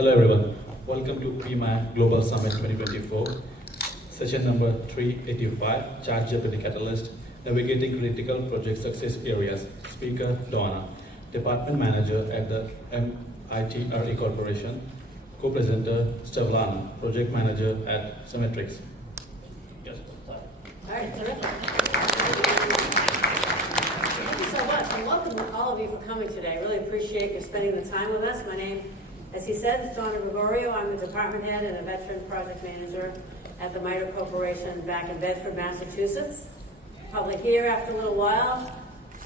Hello everyone, welcome to PMI Global Summit 2024, session number 385, ChatGPT Catalyst, Navigating Critical Project Success Areas. Speaker, Donna, Department Manager at the MITRE Corporation. Co-presenter, Stavlana, Project Manager at Symmetrics. Yes. All right, terrific. Thank you so much, and welcome all of you for coming today. I really appreciate you spending the time with us. My name, as he said, is Donna Gregorio. I'm the department head and a veteran project manager at the MITRE Corporation back in Bedford, Massachusetts. Probably here after a little while.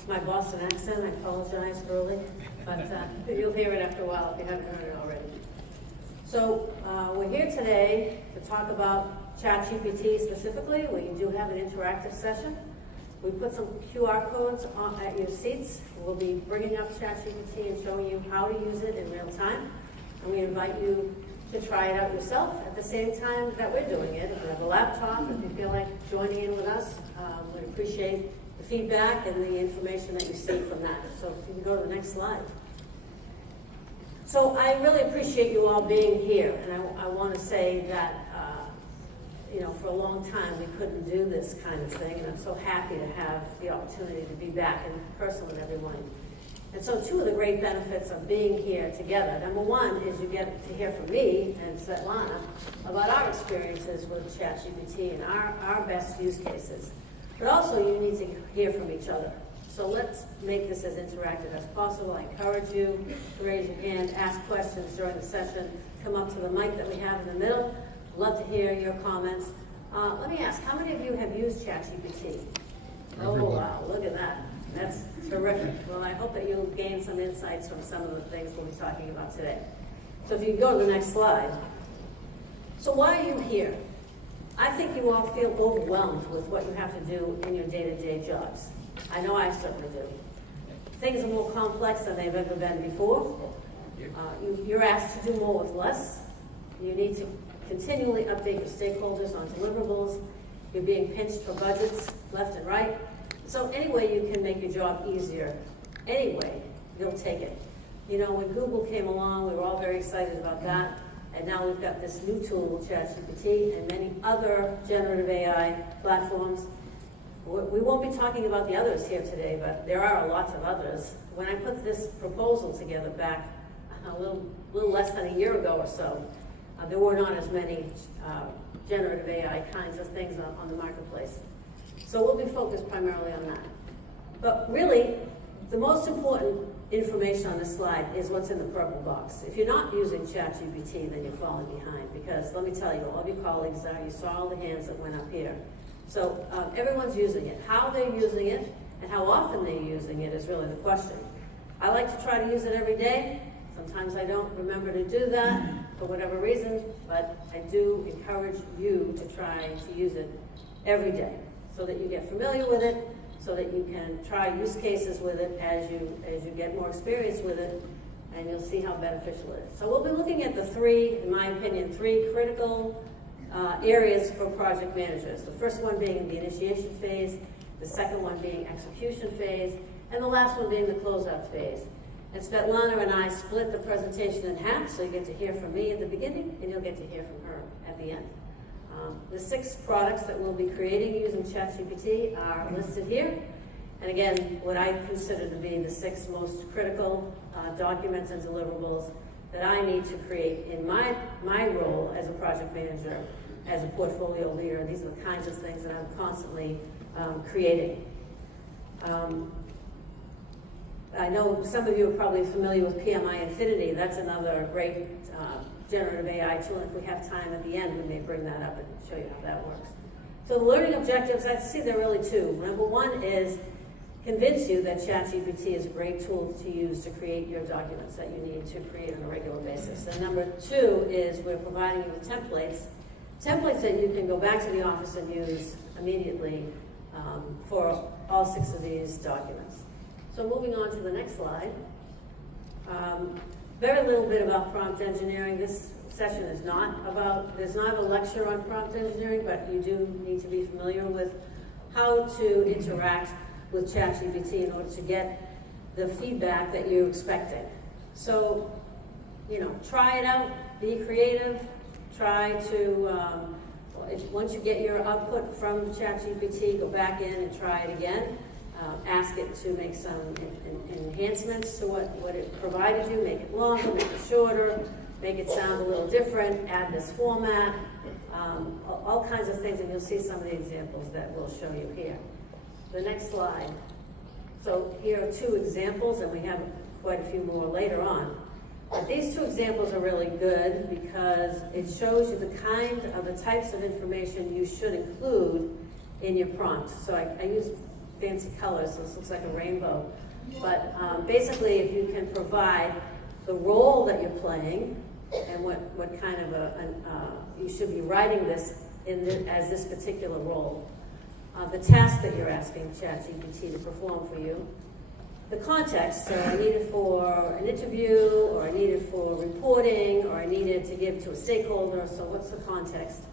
My Boston accent, I apologize early, but you'll hear it after a while if you haven't heard it already. So we're here today to talk about ChatGPT specifically. We do have an interactive session. We put some QR codes at your seats. We'll be bringing up ChatGPT and showing you how to use it in real time. And we invite you to try it out yourself at the same time that we're doing it. If you have a laptop, if you feel like joining in with us, we'd appreciate the feedback and the information that you see from that. So if you can go to the next slide. So I really appreciate you all being here, and I want to say that, for a long time we couldn't do this kind of thing, and I'm so happy to have the opportunity to be back in person with everyone. And so two of the great benefits of being here together, number one is you get to hear from me and Svetlana about our experiences with ChatGPT and our best use cases. But also you need to hear from each other. So let's make this as interactive as possible. I encourage you to raise your hand, ask questions during the session, come up to the mic that we have in the middle. Love to hear your comments. Let me ask, how many of you have used ChatGPT? Oh, wow, look at that. That's terrific. Well, I hope that you'll gain some insights from some of the things we'll be talking about today. So if you can go to the next slide. So why are you here? I think you all feel overwhelmed with what you have to do in your day-to-day jobs. I know I certainly do. Things are more complex than they've ever been before. You're asked to do more with less. You need to continually update your stakeholders on deliverables. You're being pinched for budgets left and right. So any way you can make your job easier, anyway, you'll take it. When Google came along, we were all very excited about that. And now we've got this new tool, ChatGPT, and many other generative AI platforms. We won't be talking about the others here today, but there are lots of others. When I put this proposal together back a little less than a year ago or so, there were not as many generative AI kinds of things on the marketplace. So we'll be focused primarily on that. But really, the most important information on this slide is what's in the purple box. If you're not using ChatGPT, then you're falling behind, because let me tell you, all of your colleagues are. You saw all the hands that went up here. So everyone's using it. How they're using it and how often they're using it is really the question. I like to try to use it every day. Sometimes I don't remember to do that for whatever reason, but I do encourage you to try to use it every day so that you get familiar with it, so that you can try use cases with it as you get more experience with it, and you'll see how beneficial it is. So we'll be looking at the three, in my opinion, three critical areas for project managers. The first one being the initiation phase, the second one being execution phase, and the last one being the closeout phase. And Svetlana and I split the presentation in half, so you get to hear from me at the beginning, and you'll get to hear from her at the end. The 6 products that we'll be creating using ChatGPT are listed here. And again, what I consider to be the 6 most critical documents and deliverables that I need to create in my role as a project manager, as a portfolio leader. These are the kinds of things that I'm constantly creating. I know some of you are probably familiar with PMI Infinity. That's another great generative AI tool. If we have time at the end, we may bring that up and show you how that works. So the learning objectives, I see there are really 2. Number 1 is convince you that ChatGPT is a great tool to use to create your documents that you need to create on a regular basis. And number 2 is we're providing you with templates that you can go back to the office and use immediately for all 6 of these documents. So moving on to the next slide. Very little bit about prompt engineering. This session is there's not a lecture on prompt engineering, but you do need to be familiar with how to interact with ChatGPT in order to get the feedback that you're expecting. So, try it out, be creative. Try to, once you get your output from ChatGPT, go back in and try it again. Ask it to make some enhancements to what it provided you, make it longer, make it shorter, make it sound a little different, add this format, all kinds of things, and you'll see some of the examples that we'll show you here. The next slide. So here are two examples, and we have quite a few more later on. But these two examples are really good because it shows you the types of information you should include in your prompt. So I use fancy colors, so this looks like a rainbow. But basically, if you can provide the role that you're playing and what kind of you should be writing this as this particular role, the task that you're asking ChatGPT to perform for you, the context, so I need it for an interview, or I need it for reporting, or I need it to give to a stakeholder, so what's the context?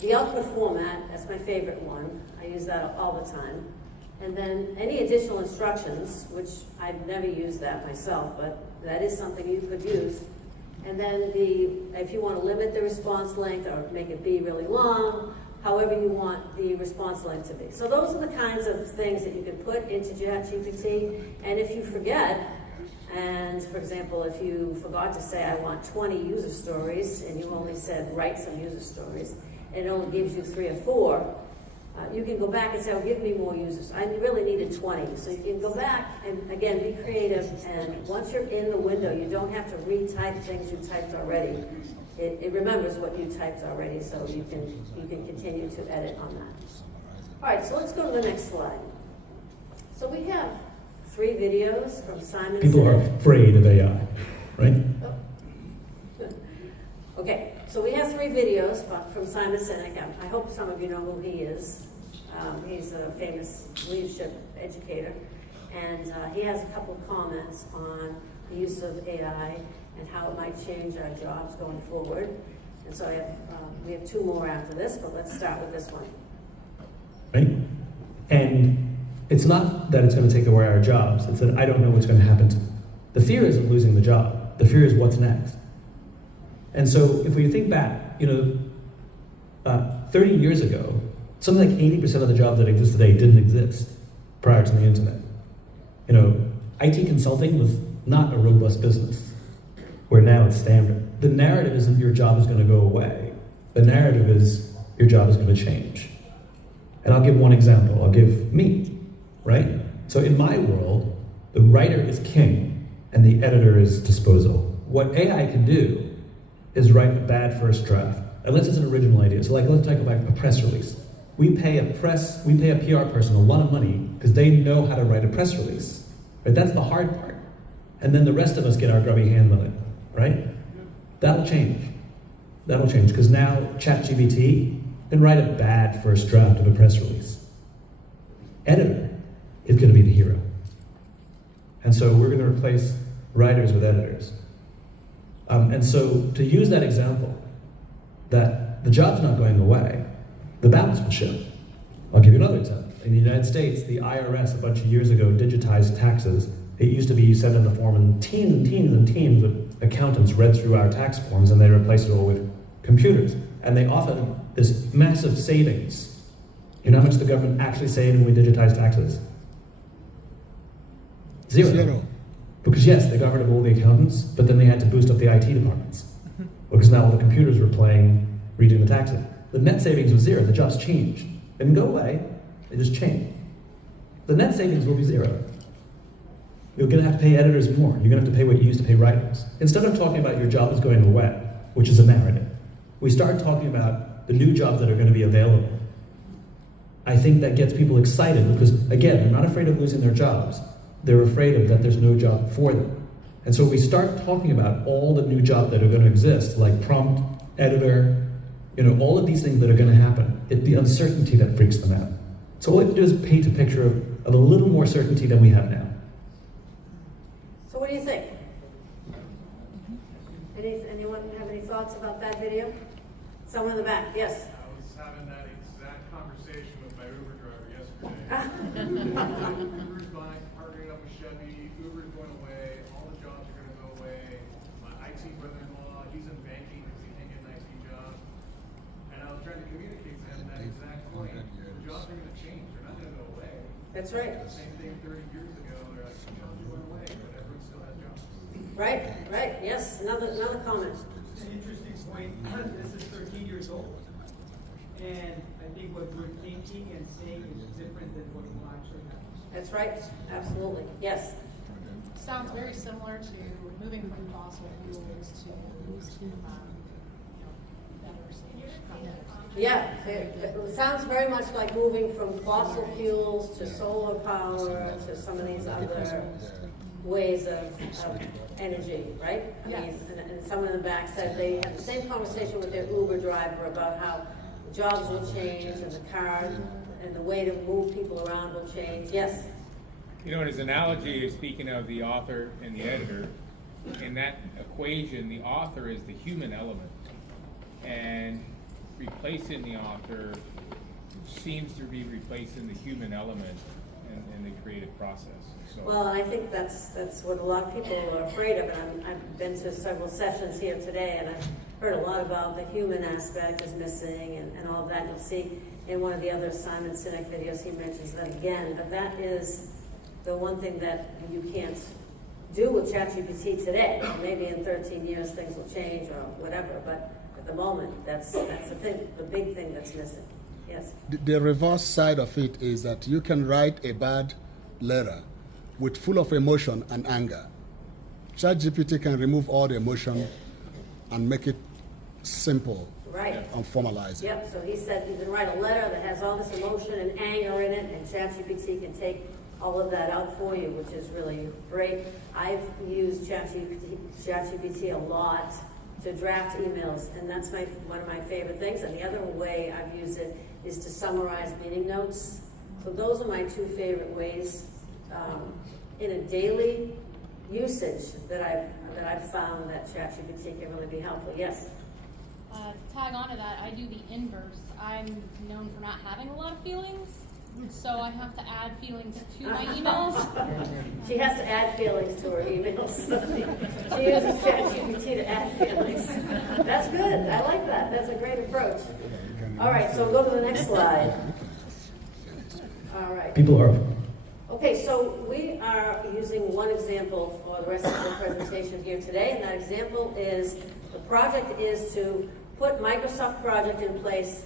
The output format, that's my favorite one. I use that all the time. And then any additional instructions, which I've never used that myself, but that is something you could use. And then if you want to limit the response length or make it be really long, however you want the response length to be. So those are the kinds of things that you can put into ChatGPT. And if you forget, and for example, if you forgot to say, I want 20 user stories, and you only said write some user stories, and it only gives you 3 or 4, you can go back and say, oh, give me more users. I really needed 20. So you can go back and, again, be creative. And once you're in the window, you don't have to retype things you typed already. It remembers what you typed already, so you can continue to edit on that. All right, so let's go to the next slide. So we have 3 videos from Simon People Sinek. are afraid of AI, right? Oh. Okay, so we have 3 videos from Simon Sinek. I hope some of you know who he is. He's a famous leadership educator, and he has a couple of comments on the use of AI and how it might change our jobs going forward. And so we have 2 more after this, but let's start with this one. Right? And it's not that it's going to take away our jobs. It's that I don't know what's going to happen to them. The fear isn't losing the job. The fear is what's next. And so if we think back, 30 years ago, something like 80% of the jobs that exist today didn't exist prior to the internet. IT consulting was not a robust business, where now it's standard. The narrative isn't your job is going to go away. The narrative is your job is going to change. And I'll give one example. I'll give me, right? So in my world, the writer is king and the editor is disposal. What AI can do is write a bad first draft, unless it's an original idea. So let's talk about a press release. We pay a PR person a lot of money because they know how to write a press release. Right? That's the hard part. And then the rest of us get our grubby hands on it, right? That'll change. That'll change because now ChatGPT can write a bad first draft of a press release. Editor is going to be the hero. And so we're going to replace writers with editors. And so to use that example, that the job's not going away, the balance will shift. I'll give you another example. In the United States, the IRS a bunch of years ago digitized taxes. It used to be you send in the form and teams of accountants read through our tax forms and they replaced it all with computers. And they offered this massive savings. You know how much the government actually saved when we digitized taxes? Zero. Because yes, they got rid of all the accountants, but then they had to boost up the IT departments. Because now all the computers were reading the taxes. The net savings was 0, the jobs changed. They didn't go away, they just changed. The net savings will be 0. You're gonna have to pay editors more. You're gonna have to pay what you used to pay writers. Instead of talking about your job is going away, which is a narrative, we start talking about the new jobs that are gonna be available. I think that gets people excited because, again, they're not afraid of losing their jobs. They're afraid of that there's no job for them. And so we start talking about all the new jobs that are gonna exist, like prompt, editor, all of these things that are gonna happen. It's the uncertainty that freaks them out. So all we have to do is paint a picture of a little more certainty than we have now. So what do you think? Anyone have any thoughts about that video? Someone in the back, yes. I was having that exact conversation with my Uber driver yesterday. Uber's partnering up with Chevy. Uber's going away. All the jobs are going to go away. My IT brother-in-law, he's in banking. That's right. Same thing 30 years ago, they're like, jobs went away, but everyone still has jobs. Right, yes, another comment. It's an interesting point. This is 13 years old. And I think what we're thinking and saying is different than what will actually happen. That's right, absolutely, yes. Sounds very similar to moving from fossil fuels to better stage products. Yeah, it sounds very much like moving from fossil fuels to solar power to some of these other ways of energy, right? I mean, Yes. and someone in the back said they had the same conversation with their Uber driver about how jobs will change and the car and the way to move people around will change. Yes. You know, as an analogy, speaking of the author and the editor, in that equation, the author is the human element. And replacing the author seems to be replacing the human element in the creative process. So, Well, I think that's what a lot of people are afraid of, and I've been to several sessions here today, and I've heard a lot about the human aspect is missing and all of that. You'll see in one of the other Simon Sinek videos, he mentions that again, but that is the one thing that you can't do with ChatGPT today. Maybe in 13 years things will change or whatever, but at the moment, that's the thing, the big thing that's missing. Yes. The reverse side of it is that you can write a bad letter with full of emotion and anger. ChatGPT can remove all the emotion and make it simple Right. and formalize it. Yep, so he said you can write a letter that has all this emotion and anger in it, and ChatGPT can take all of that out for you, which is really great. I've used ChatGPT a lot to draft emails, and that's one of my favorite things. And the other way I've used it is to summarize meeting notes. So those are my two favorite ways in a daily usage that I've found that ChatGPT can really be helpful. Yes. To tag on to that, I do the inverse. I'm known for not having a lot of feelings, so I have to add feelings to my emails. She has to add feelings to her emails. She uses ChatGPT to add feelings. That's good. I like that. That's a great approach. All right, so go to the next slide. All right. People are. Okay, so we are using one example for the rest of the presentation here today, and that example is the project is to put Microsoft Project in place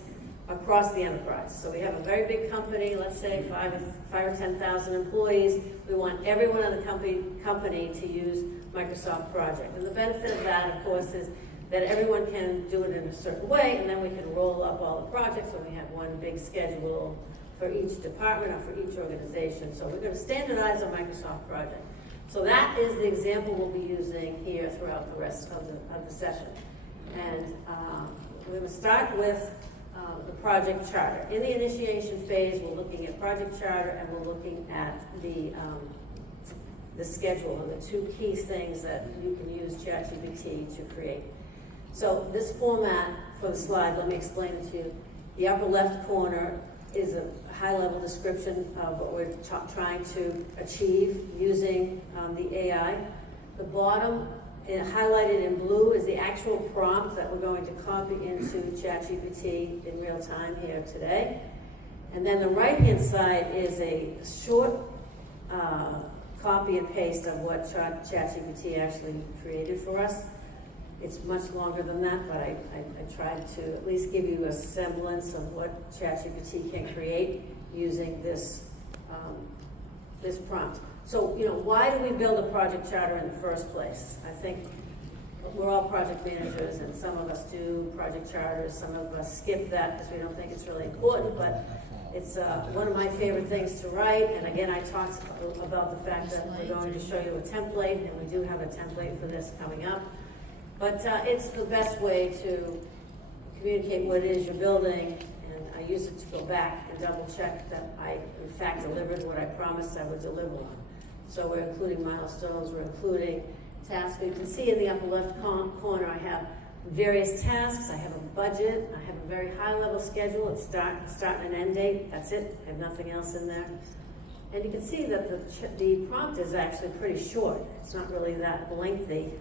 across the enterprise. So we have a very big company, let's say 5 or 10,000 employees. We want everyone in the company to use Microsoft Project. And the benefit of that, of course, is that everyone can do it in a certain way, and then we can roll up all the projects, and we have one big schedule for each department or for each organization. So we're going to standardize on Microsoft Project. So that is the example we'll be using here throughout the rest of the session. And we're going to start with the project charter. In the initiation phase, we're looking at project charter, and we're looking at the schedule and the two key things that you can use ChatGPT to create. So this format for the slide, let me explain it to you. The upper left corner is a high-level description of what we're trying to achieve using the AI. The bottom, highlighted in blue, is the actual prompt that we're going to copy into ChatGPT in real time here today. And then the right-hand side is a short copy and paste of what ChatGPT actually created for us. It's much longer than that, but I tried to at least give you a semblance of what ChatGPT can create using this prompt. So, why do we build a project charter in the first place? I think we're all project managers, and some of us do project charters, some of us skip that because we don't think it's really important, but it's one of my favorite things to write. And again, I talked about the fact that we're going to show you a template, and we do have a template for this coming up. But it's the best way to communicate what it is you're building, and I use it to go back and double check that I, in fact, delivered what I promised I would deliver on. So we're including milestones, we're including tasks. You can see in the upper left corner I have various tasks, I have a budget, I have a very high-level schedule, it's start and an end date, that's it, I have nothing else in there. And you can see that the prompt is actually pretty short, it's not really that lengthy.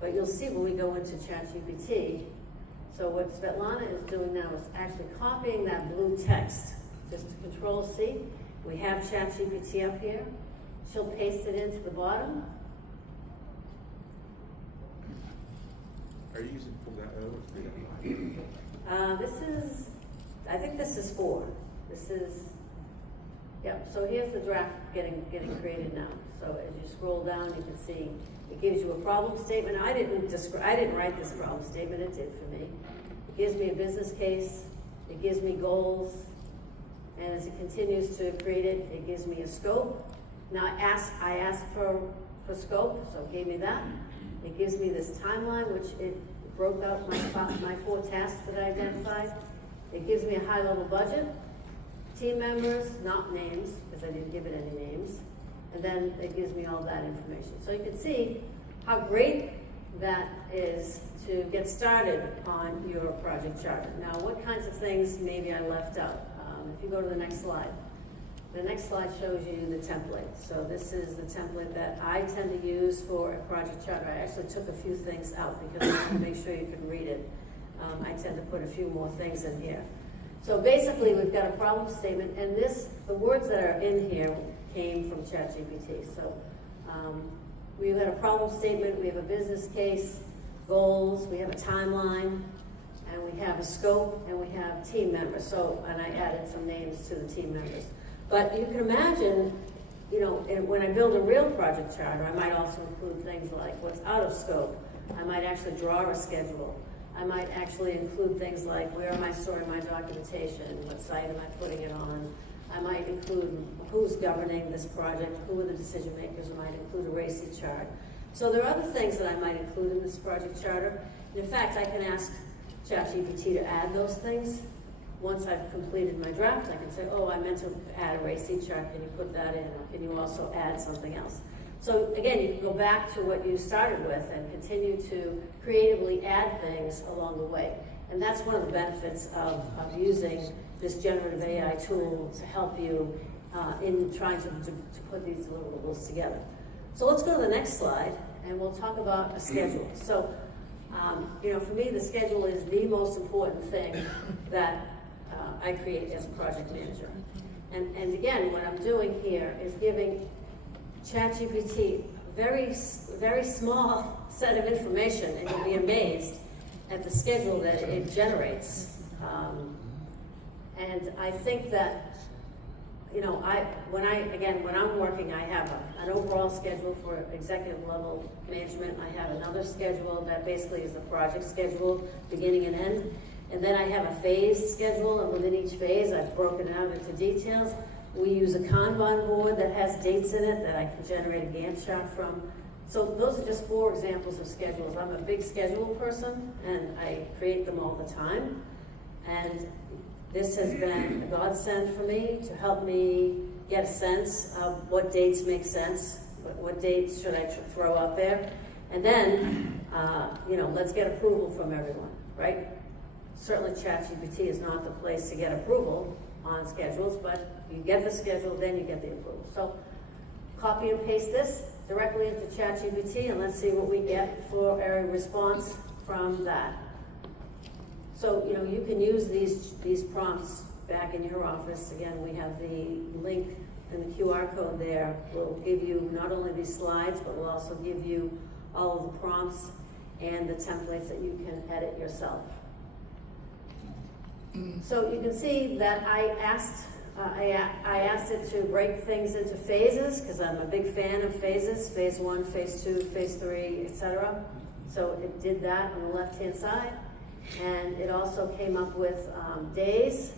But you'll see when we go into ChatGPT. So what Svetlana is doing now is actually copying that blue text, just to Control-C, We have ChatGPT up here. She'll paste it into the bottom. Are you using 4.0 or 3.5? This is, I think this is 4. This is, yep, so here's the draft getting created now. So as you scroll down, you can see it gives you a problem statement. I didn't write this problem statement, it did for me. It gives me a business case, it gives me goals, and as it continues to create it, it gives me a scope. Now I asked for scope, so it gave me that. It gives me this timeline, which it broke out my 4 tasks that I identified. It gives me a high-level budget, team members, not names, because I didn't give it any names, and then it gives me all that information. So you can see how great that is to get started on your project charter. Now, what kinds of things maybe I left out? If you go to the next slide. The next slide shows you the template. So this is the template that I tend to use for a project charter. I actually took a few things out because I wanted to make sure you could read it. I tend to put a few more things in here. So basically, we've got a problem statement, and the words that are in here came from ChatGPT. So we've got a problem statement, we have a business case, goals, we have a timeline, and we have a scope, and we have team members. So, and I added some names to the team members. But you can imagine, you know, when I build a real project charter, I might also include things like what's out of scope. I might actually draw a schedule. I might actually include things like where am I storing my documentation, what site am I putting it on. I might include who's governing this project, who are the decision makers. I might include a RACI chart. So there are other things that I might include in this project charter. And in fact, I can ask ChatGPT to add those things. Once I've completed my draft, I can say, oh, I meant to add a RACI chart. Can you put that in? Or can you also add something else? So again, you can go back to what you started with and continue to creatively add things along the way. And that's one of the benefits of using this generative AI tool to help you in trying to put these deliverables together. So let's go to the next slide, and we'll talk about a schedule. So, you know, for me, the schedule is the most important thing that I create as a project manager. And again, what I'm doing here is giving ChatGPT very small set of information, and you'll be amazed at the schedule that it generates. And I think that, you know, when I'm working, I have an overall schedule for executive level management. I have another schedule that basically is the project schedule, beginning and end. And then I have a phase schedule, and within each phase, I've broken it out into details. We use a Kanban board that has dates in it that I can generate a Gantt chart from. So those are just 4 examples of schedules. I'm a big schedule person, and I create them all the time. And this has been a godsend for me to help me get a sense of what dates make sense, what dates should I throw out there. And then, you know, let's get approval from everyone, right? Certainly ChatGPT is not the place to get approval on schedules, but you get the schedule, then you get the approval. So copy and paste this directly into ChatGPT, and let's see what we get for a response from that. So, you know, you can use these prompts back in your office. Again, we have the link and the QR code there. We'll give you not only these slides, but we'll also give you all of the prompts and the templates that you can edit yourself. So you can see that I asked it to break things into phases, because I'm a big fan of phases, phase 1, phase 2, phase 3, etc. So it did that on the left-hand side. And it also came up with days,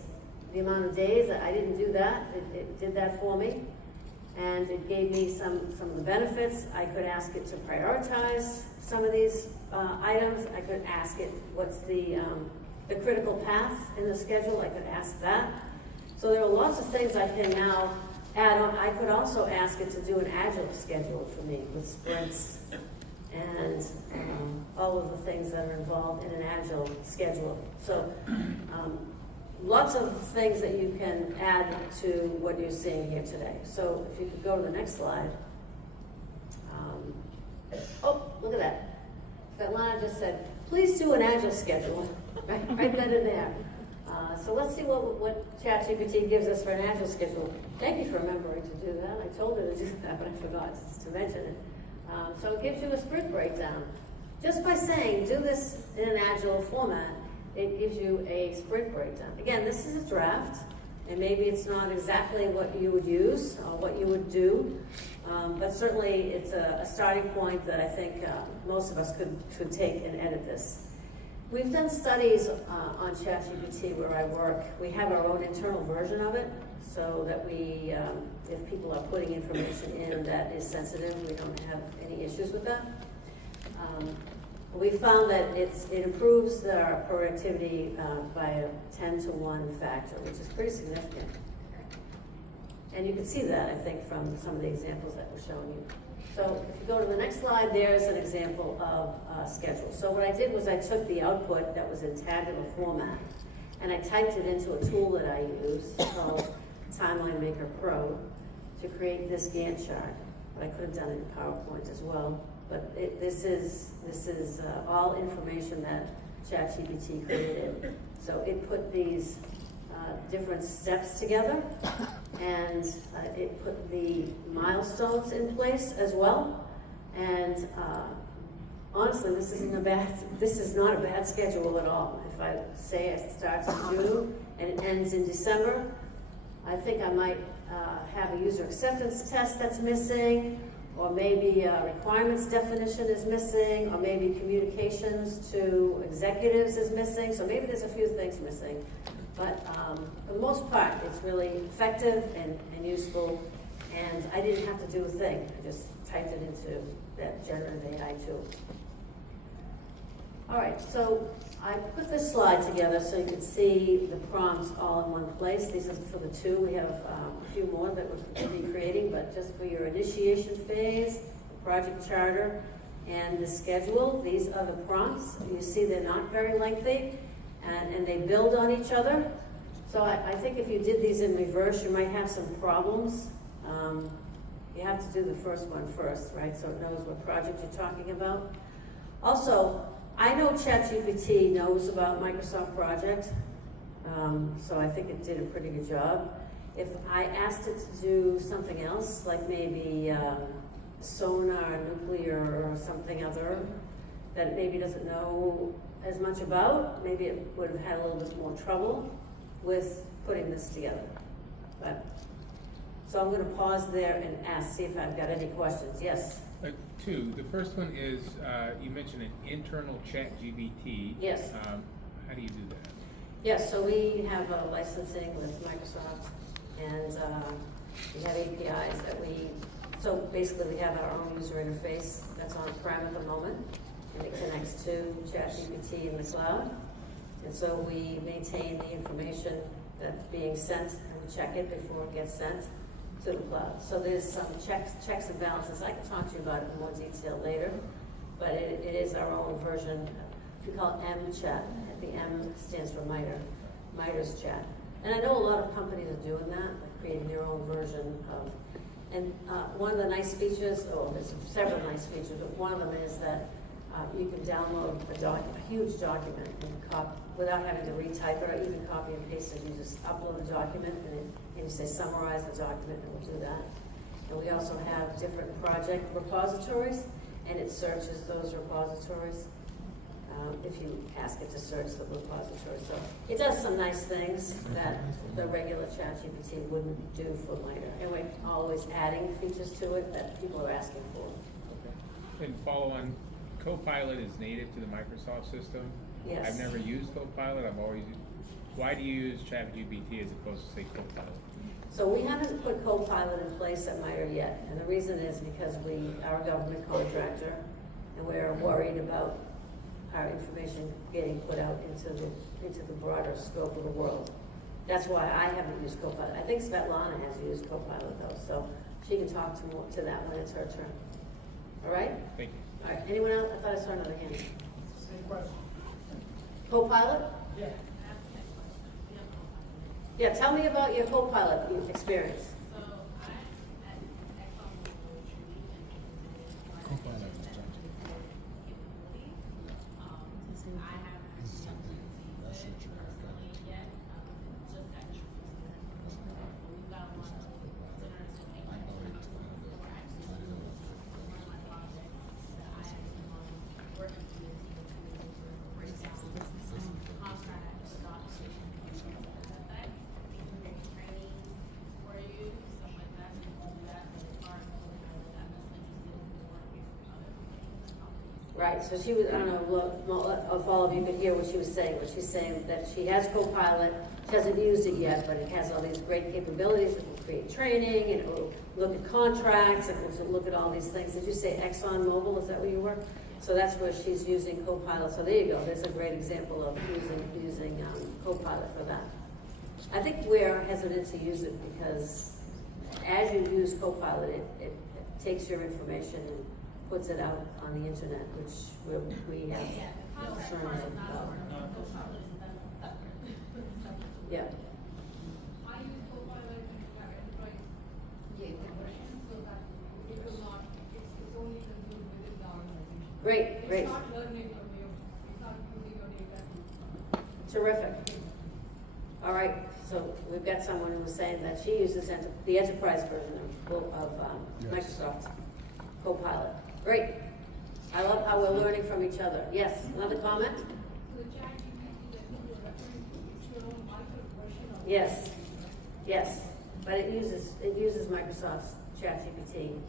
the amount of days. I didn't do that. It did that for me. And it gave me some of the benefits. I could ask it to prioritize some of these items. I could ask it what's the critical path in the schedule. I could ask that. So there are lots of things I can now add on. I could also ask it to do an agile schedule for me with sprints and all of the things that are involved in an agile schedule. So lots of things that you can add to what you're seeing here today. So if you could go to the next slide. Oh, look at that. Svetlana just said, please do an agile schedule. Right then and there. So let's see what ChatGPT gives us for an agile schedule. Thank you for remembering to do that. I told her to do that, but I forgot to mention it. So it gives you a sprint breakdown. Just by saying, do this in an agile format, it gives you a sprint breakdown. Again, this is a draft, and maybe it's not exactly what you would use or what you would do, but certainly it's a starting point that I think most of us could take and edit this. We've done studies on ChatGPT where I work. We have our own internal version of it, so that we, if people are putting information in that is sensitive, we don't have any issues with that. We found that it improves our productivity by a 10 to 1 factor, which is pretty significant. And you can see that, I think, from some of the examples that we're showing you. So if you go to the next slide, there's an example of schedule. So what I did was I took the output that was in tabular format, and I typed it into a tool that I use called Timeline Maker Pro to create this Gantt chart. But I could have done it in PowerPoint as well. But this is all information that ChatGPT created. So it put these different steps together, and it put the milestones in place as well. And honestly, this is not a bad schedule at all. If I say it starts in June and it ends in December, I think I might have a user acceptance test that's missing, or maybe a requirements definition is missing, or maybe communications to executives is missing. So maybe there's a few things missing. But for the most part, it's really effective and useful. And I didn't have to do a thing. I just typed it into that generative AI tool. All right, so I put this slide together so you can see the prompts all in one place. These are for the two. We have a few more that we'll be creating, but just for your initiation phase, the project charter, and the schedule, these are the prompts. You see they're not very lengthy, and they build on each other. So I think if you did these in reverse, you might have some problems. You have to do the first one first, right? So it knows what project you're talking about. Also, I know ChatGPT knows about Microsoft Project, so I think it did a pretty good job. If I asked it to do something else, like maybe sonar, nuclear, or something other that it maybe doesn't know as much about, maybe it would have had a little bit more trouble with putting this together. But so I'm going to pause there and see if I've got any questions. Yes? Two. The first one is, you mentioned an internal ChatGPT. Yes. How do you do that? Yes, so we have licensing with Microsoft, and we have APIs that so basically we have our own user interface that's on-prem at the moment, and it connects to ChatGPT in the cloud. And so we maintain the information that's being sent, and we check it before it gets sent to the cloud. So there's some checks and balances. I can talk to you about it in more detail later, but it is our own version. We call it M-Chat. The M stands for MITRE, MITRE's Chat. And I know a lot of companies are doing that, like creating their own version of, and one of the nice features, there's several nice features, but one of them is that you can download a huge document and without having to retype it or even copy and paste it. You just upload a document and you say summarize the document, and we'll do that. And we also have different project repositories, and it searches those repositories if you ask it to search the repository. So it does some nice things that the regular ChatGPT wouldn't do for MITRE. And we're always adding features to it that people are asking for. Okay. And follow on, Copilot is native to the Microsoft system. Yes. I've never used Copilot. Why do you use ChatGPT as opposed to, say, Copilot? So we haven't put Copilot in place at MITRE yet. And the reason is because we are a government contractor, and we're worried about our information getting put out into the broader scope of the world. That's why I haven't used Copilot. I think Svetlana has used Copilot though, so she can talk to that when it's her turn. All right? Thank you. All right, anyone else? I thought I saw another hand. Same question. Copilot? Yeah. Yeah, tell me about your Copilot experience. Right, so she was, I don't know if all of you could hear what she was saying, but she's saying that she has Copilot, she hasn't used it yet, but it has all these great capabilities. It will create training, and it will look at contracts, and it will look at all these things. Did you say ExxonMobil, is that where you were? So that's where she's using Copilot. So there you go, there's a great example of using Copilot for that. I think we're hesitant to use it because as you use Copilot, it takes your information and puts it out on the internet, which we have concerns about. Yeah. I use Copilot in my enterprise version so that it will not, it's only consumed within the organization. Great, great. It's not learning from you, it's not using your data. Terrific. All right, so we've got someone who was saying that she uses the enterprise version of Microsoft Copilot. Great. I love how we're learning from each other. Yes, another comment? So the ChatGPT that you were referring to, it's your own micro version of Yes, yes, but it uses Microsoft's ChatGPT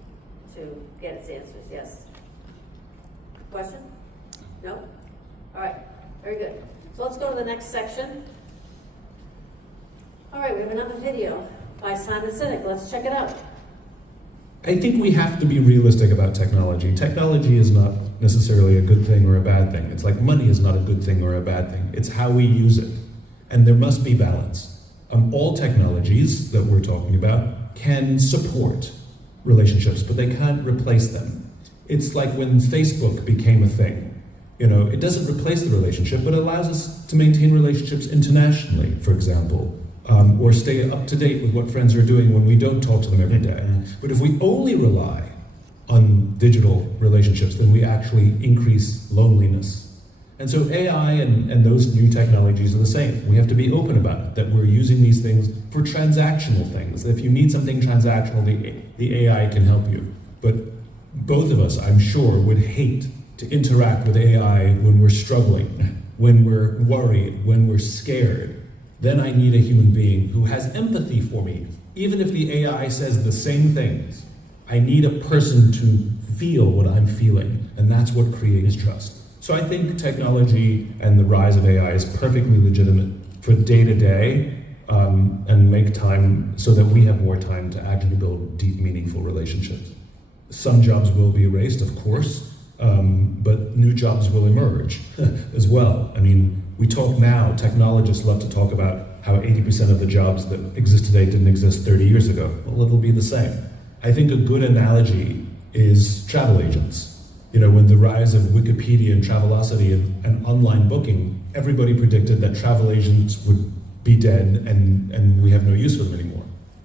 to get its answers, yes. Question? No? All right, very good. So let's go to the next section. All right, we have another video by Simon Sinek. Let's check it out. I think we have to be realistic about technology. Technology is not necessarily a good thing or a bad thing. It's like money is not a good thing or a bad thing. It's how we use it. And there must be balance. All technologies that we're talking about can support relationships, but they can't replace them. It's like when Facebook became a thing. You know, it doesn't replace the relationship, but it allows us to maintain relationships internationally, for example. Or stay up to date with what friends are doing when we don't talk to them every day. But if we only rely on digital relationships, then we actually increase loneliness. And so AI and those new technologies are the same. We have to be open about it, that we're using these things for transactional things. If you need something transactional, the AI can help you. But both of us, I'm sure, would hate to interact with AI when we're struggling, when we're worried, when we're scared. Then I need a human being who has empathy for me. Even if the AI says the same things, I need a person to feel what I'm feeling, and that's what creates trust. So I think technology and the rise of AI is perfectly legitimate for day-to-day, and make time so that we have more time to actually build deep, meaningful relationships. Some jobs will be erased, of course, but new jobs will emerge as well. I mean, we talk now, technologists love to talk about how 80% of the jobs that exist today didn't exist 30 years ago. Well, it'll be the same. I think a good analogy is travel agents. You know, when the rise of Wikipedia and Travelocity and online booking, everybody predicted that travel agents would be dead and we have no use for them anymore.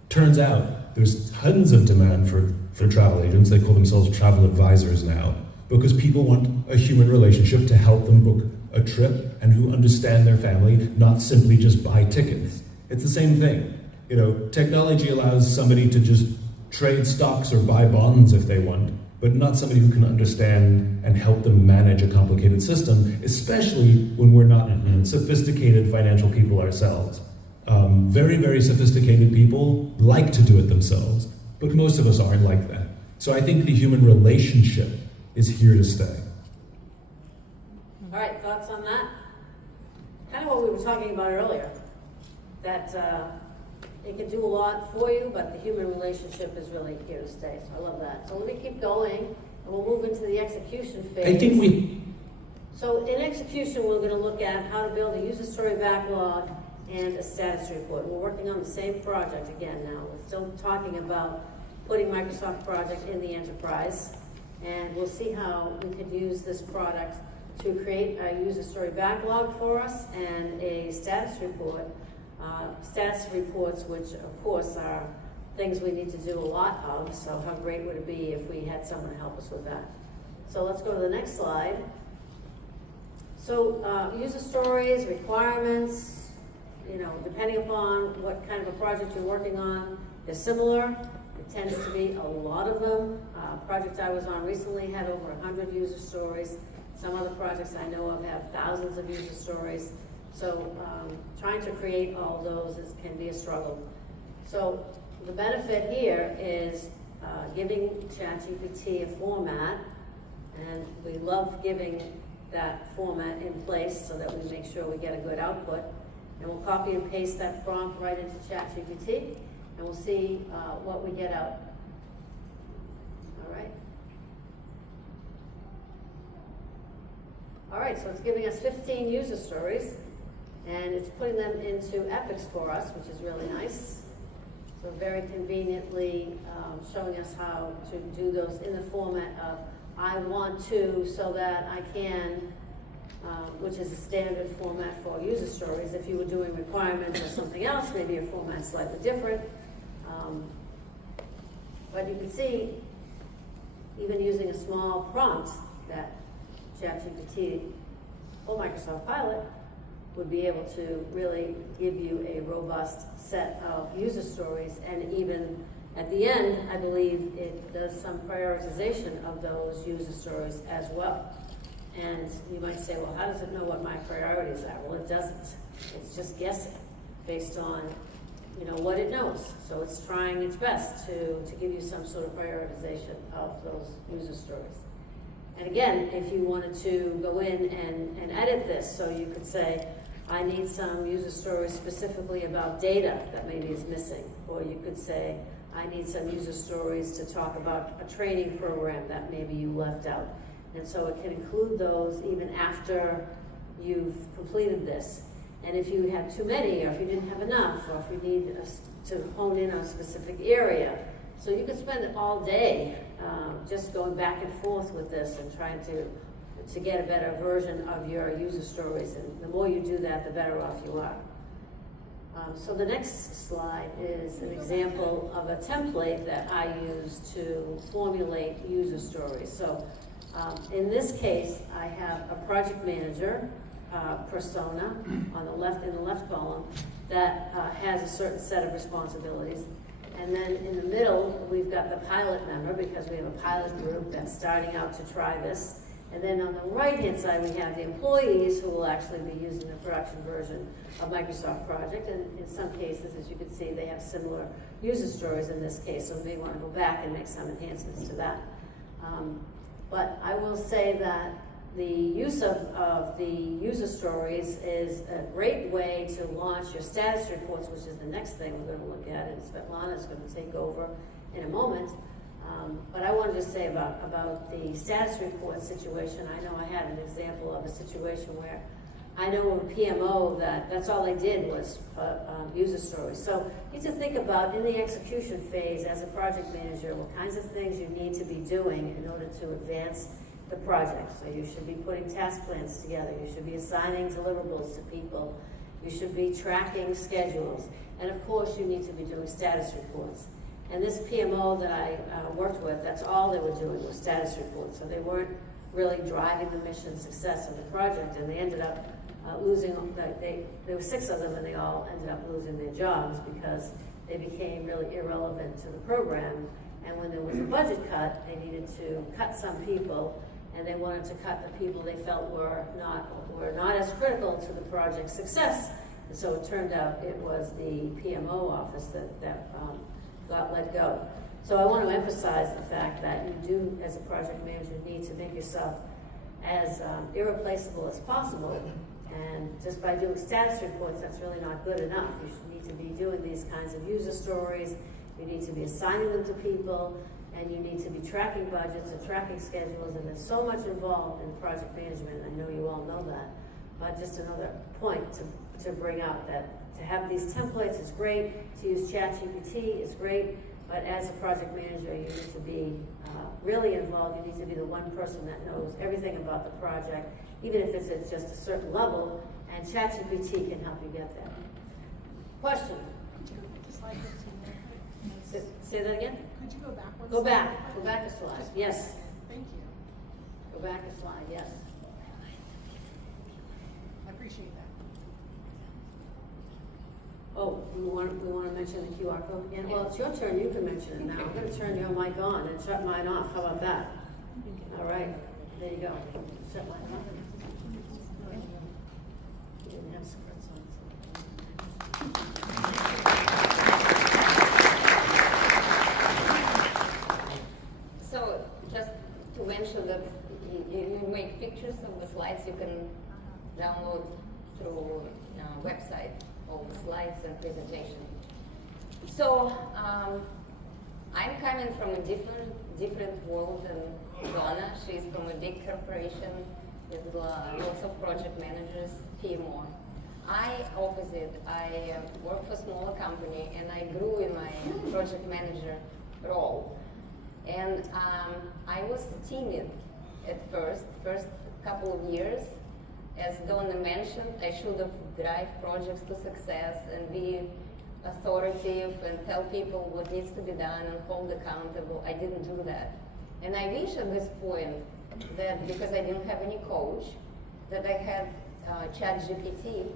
Turns out there's tons of demand for travel agents. They call themselves travel advisors now because people want a human relationship to help them book a trip and who understand their family, not simply just buy tickets. It's the same thing. You know, technology allows somebody to just trade stocks or buy bonds if they want, but not somebody who can understand and help them manage a complicated system, especially when we're not sophisticated financial people ourselves. Very, very sophisticated people like to do it themselves, but most of us aren't like that. So I think the human relationship is here to stay. All right, thoughts on that? Kind of what we were talking about earlier, that it can do a lot for you, but the human relationship is really here to stay. So I love that. So let me keep going, and we'll move into the execution phase. So in execution, we're going to look at how to build a user story backlog and a status report. We're working on the same project again now. We're still talking about putting Microsoft Project in the enterprise, and we'll see how we could use this product to create a user story backlog for us and a status report. Status reports, which of course are things we need to do a lot of, so how great would it be if we had someone to help us with that. So let's go to the next slide. So user stories, requirements, you know, depending upon what kind of a project you're working on, they're similar. It tends to be a lot of them. Project I was on recently had over 100 user stories. Some other projects I know of have thousands of user stories. So trying to create all those can be a struggle. So the benefit here is giving ChatGPT a format And we love giving that format in place so that we make sure we get a good output. And we'll copy and paste that prompt right into ChatGPT, and we'll see what we get out. All right. All right, so it's giving us 15 user stories, and it's putting them into epics for us, which is really nice. So very conveniently showing us how to do those in the format of I want to so that I can, which is a standard format for user stories. If you were doing requirements or something else, maybe your format's slightly different. But you can see, even using a small prompt, that ChatGPT or Microsoft Pilot would be able to really give you a robust set of user stories, and even at the end, I believe it does some prioritization of those user stories as well. And you might say, well, how does it know what my priorities are? Well, it doesn't. It's just guessing based on, what it knows. So it's trying its best to give you some sort of prioritization of those user stories. And again, if you wanted to go in and edit this, so you could say, I need some user stories specifically about data that maybe is missing. Or you could say, I need some user stories to talk about a training program that maybe you left out. And so it can include those even after you've completed this. And if you had too many, or if you didn't have enough, or if you need to hone in on a specific area, so you could spend all day just going back and forth with this and trying to get a better version of your user stories. And the more you do that, the better off you are. So the next slide is an example of a template that I use to formulate user stories. So in this case, I have a project manager persona on the left, in the left column, that has a certain set of responsibilities. And then in the middle, we've got the pilot member, because we have a pilot group that's starting out to try this. And then on the right-hand side, we have the employees who will actually be using the production version of Microsoft Project. And in some cases, as you can see, they have similar user stories in this case, so we may want to go back and make some enhancements to that. But I will say that the use of the user stories is a great way to launch your status reports, which is the next thing we're going to look at, and Svetlana is going to take over in a moment. But I wanted to say about the status report situation. I know I had an example of a situation where I know of a PMO that's all they did was user stories. So you need to think about, in the execution phase as a project manager, what kinds of things you need to be doing in order to advance the project. So you should be putting task plans together. You should be assigning deliverables to people. You should be tracking schedules. And of course, you need to be doing status reports. And this PMO that I worked with, that's all they were doing was status reports. So they weren't really driving the mission success of the project, and they ended up losing, there were 6 of them, and they all ended up losing their jobs because they became really irrelevant to the program. And when there was a budget cut, they needed to cut some people, and they wanted to cut the people they felt were not as critical to the project's success. And so it turned out it was the PMO office that got let go. So I want to emphasize the fact that you do, as a project manager, need to make yourself as irreplaceable as possible. And just by doing status reports, that's really not good enough. You should need to be doing these kinds of user stories. You need to be assigning them to people, and you need to be tracking budgets and tracking schedules. And there's so much involved in project management. I know you all know that. But just another point to bring out, that to have these templates is great. To use ChatGPT is great. But as a project manager, you need to be really involved. You need to be the one person that knows everything about the project, even if it's at just a certain level, and ChatGPT can help you get there. Question? Say that again? Could you go back one Go slide? back. Go back a slide. Yes. Thank you. Go back a slide. Yes. I appreciate that. Oh, we want to mention the QR code again? Well, it's your turn. You can mention it now. I'm going to turn your mic on and shut mine off. How about that? All right. There you go. Shut mine off. You didn't have scripts on. So just to to mention that you make pictures of the slides you can download through website, all the slides and presentation. So I'm coming from a different world than Donna. She's from a big corporation with lots of project managers, PMI. I opposite. I work for a smaller company, and I grew in my project manager role. And I was timid at first couple of years. As Donna mentioned, I should have drive projects to success and be authoritative and tell people what needs to be done and hold accountable. I didn't do that. And I wish at this point that, because I didn't have any coach, that I had ChatGPT,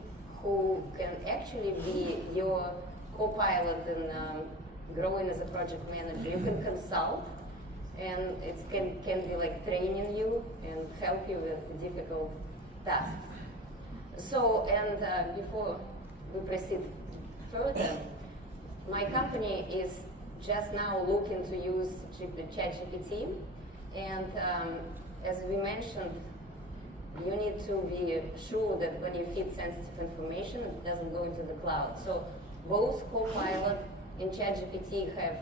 who can actually be your co-pilot in growing as a project manager. You can consult, and it can be like training you and help you with difficult tasks. So, and before we proceed further, my company is just now looking to use ChatGPT, and as we mentioned, you need to be sure that when you feed sensitive information, it doesn't go into the cloud. So both Copilot and ChatGPT have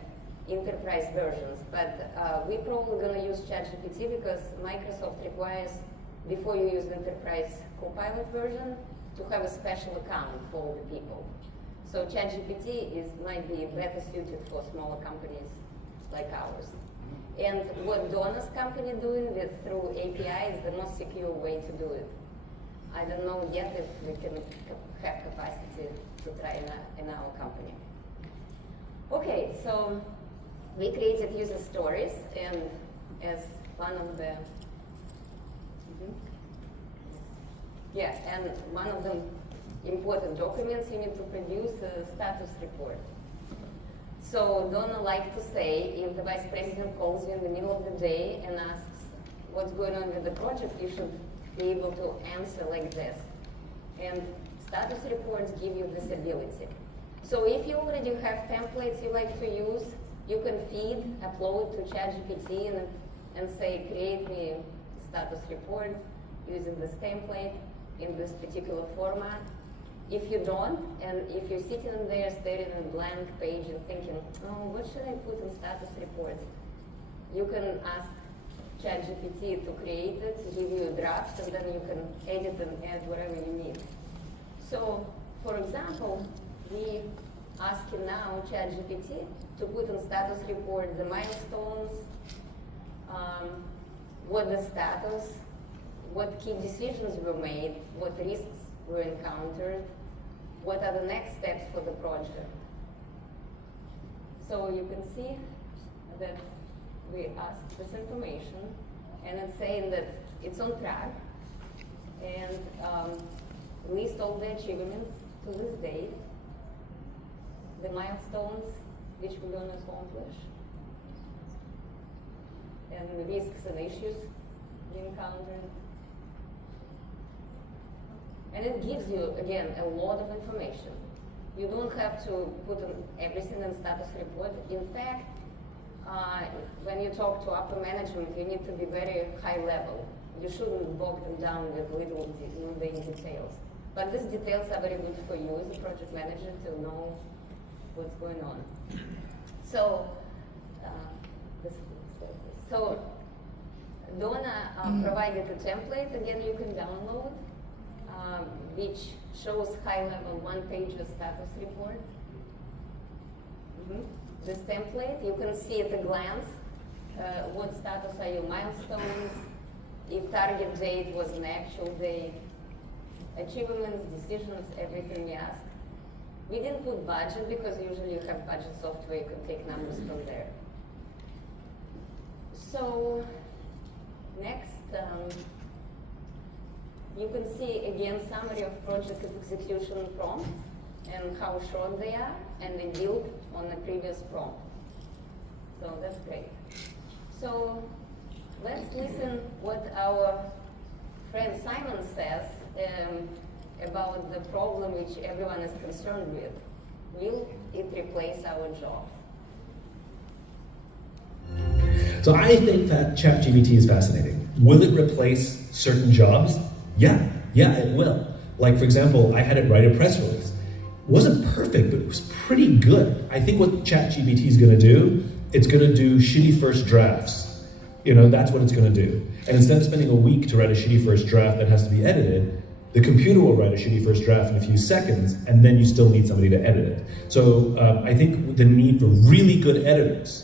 enterprise versions, but we're probably going to use ChatGPT because Microsoft requires, before you use the enterprise Copilot version, to have a special account for all the people. So ChatGPT might be better suited for smaller companies like ours. And what Donna's company doing through API is the most secure way to do it. I don't know yet if we can have capacity to try in our company. Okay, so we created user stories, and as one of the and one of the important documents, you need to produce a status report. So Donna liked to say, if the vice president calls you in the middle of the day and asks what's going on with the project, you should be able to answer like this. And status reports give you this ability. So if you already have templates you like to use, you can feed, upload to ChatGPT and say, create me status report using this template in this particular format. If you don't, and if you're sitting there staring at a blank page and thinking, oh, what should I put in status reports? You can ask ChatGPT to create it, to give you a draft, and then you can edit and add whatever you need. So, for example, we asking now ChatGPT to put in status report the milestones, what the status, what key decisions were made, what risks were encountered, what are the next steps for the project. So you can see that we asked this information, and it's saying that it's on track, and list all the achievements to this date, the milestones which we're going to accomplish, and the risks and issues we encountered. And it gives you, again, a lot of information. You don't have to put everything in status report. In fact, when you talk to upper management, you need to be very high level. You shouldn't bog them down with little mundane details. But these details are very good for you as a project manager to know what's going on. So, Donna provided a template, again, you can download, which shows high-level one-page status report. This template, you can see at a glance what status are your milestones, if target date was an actual date, achievements, decisions, everything we asked. We didn't put budget because usually you have budget software, you can take numbers from there. So, next, you can see again summary of project execution prompts and how short they are, and they build on the previous prompt. So that's great. So let's listen what our friend Simon says about the problem which everyone is concerned with. Will it replace our job? So I think that ChatGPT is fascinating. Will it replace certain jobs? Yeah, it will. Like, for example, I had it write a press release. It wasn't perfect, but it was pretty good. I think what ChatGPT is going to do, it's going to do shitty first drafts. That's what it's going to do. And instead of spending a week to write a shitty first draft that has to be edited, the computer will write a shitty first draft in a few seconds, and then you still need somebody to edit it. So I think the need for really good editors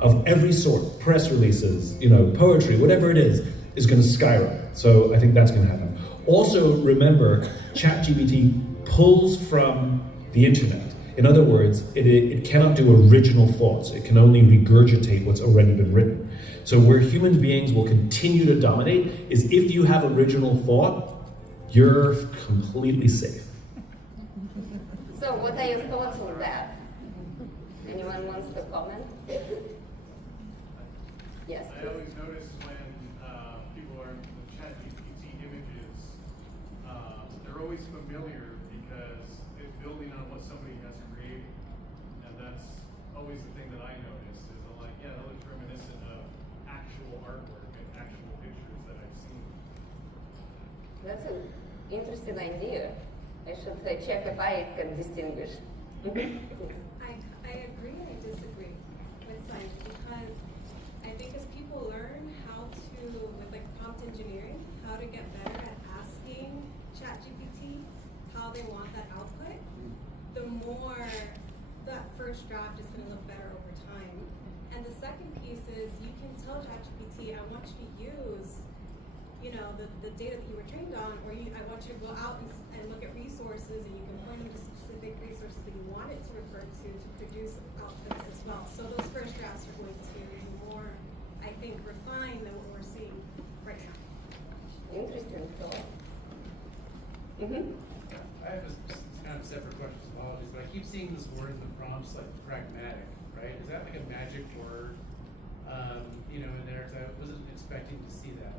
of every sort, press releases, poetry, whatever it is going to skyrocket. So I think that's going to happen. Also, remember, ChatGPT pulls from the internet. In other words, it cannot do original thoughts. It can only regurgitate what's already been written. So where human beings will continue to dominate is if you have original thought, you're completely safe. So what are your thoughts on that? Anyone wants to comment? Yes. I always notice when people are in the ChatGPT images, they're always familiar because it's building on what somebody has created. And that's always the thing that I notice is I'm like, yeah, that looks reminiscent of actual artwork and actual pictures that I've seen. That's an interesting idea. I should check if I can distinguish. I agree and I disagree with science because I think as people learn how to, with like prompt engineering, how to get better at asking ChatGPT how they want that output, the more that first draft is going to look better over time. And the second piece is you can tell ChatGPT, I want you to use the data that you were trained on, or I want you to go out and look at resources, and you can point them to specific resources that you want it to refer to produce outputs as well. So those first drafts are going to be more, I think, refined than what we're seeing right now. Interesting thought. I have a kind of separate question, apologies, but I keep seeing this word in the prompts like pragmatic, right? Is that like a magic word, in there? 'Cause I wasn't expecting to see that.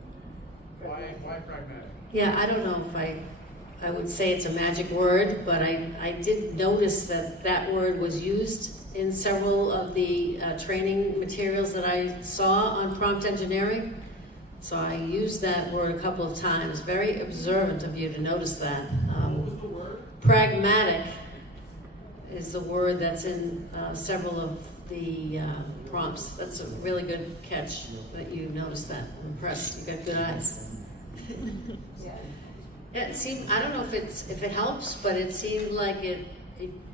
Why pragmatic? Yeah, I don't know if I would say it's a magic word, but I did notice that word was used in several of the training materials that I saw on prompt engineering. So I used that word a couple of times. Very observant of you to notice that. What was the word? Pragmatic is the word that's in several of the prompts. That's a really good catch that you noticed that. I'm impressed. You got good eyes. Yeah. It seemed, I don't know if it helps, but it seemed like it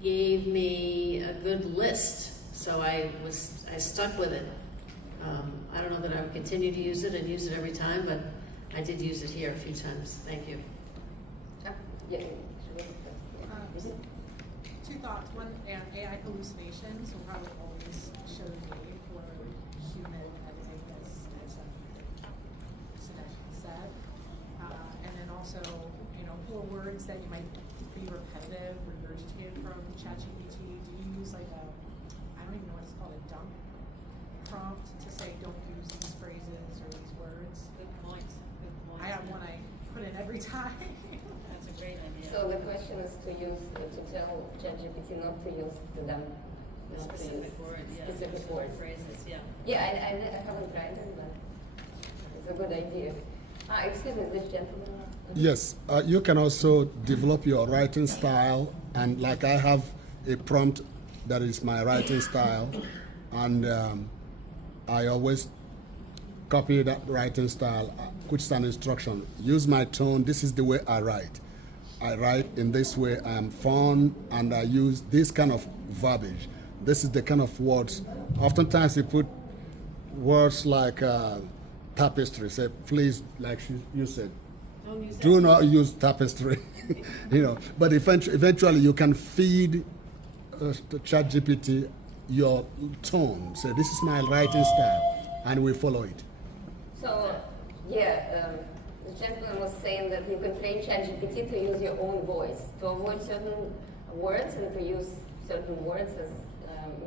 gave me a good list. So I stuck with it. I don't know that I would continue to use it and use it every time, but I did use it here a few times. Thank you. Yeah. Two thoughts. One, AI hallucinations will probably always show the way for human editing, as Sinesh said. And then also, for words that you might be repetitive, regurgitated from ChatGPT, do you use like I don't even know what it's called, a dump prompt to say don't use these phrases or these words? Good point. I have one I put in every time. That's a great idea. So the question is to tell ChatGPT not to use the dumb Specific words, yeah. Specific words. Phrases, yeah. Yeah, I haven't tried it, but it's a good idea. Excuse me, this gentleman. Yes, you can also develop your writing style, and like I have a prompt that is my writing style, and I always copy that writing style, which is an instruction. Use my tone. This is the way I write. I write in this way. I am fun, and I use this kind of verbiage. This is the kind of words. Oftentimes, you put words like tapestry. Say, please, like you said, do not use tapestry. But eventually, you can feed the ChatGPT your tone. Say, this is my writing style, and we follow it. So, the gentleman was saying that you can train ChatGPT to use your own voice, to avoid certain words and to use certain words as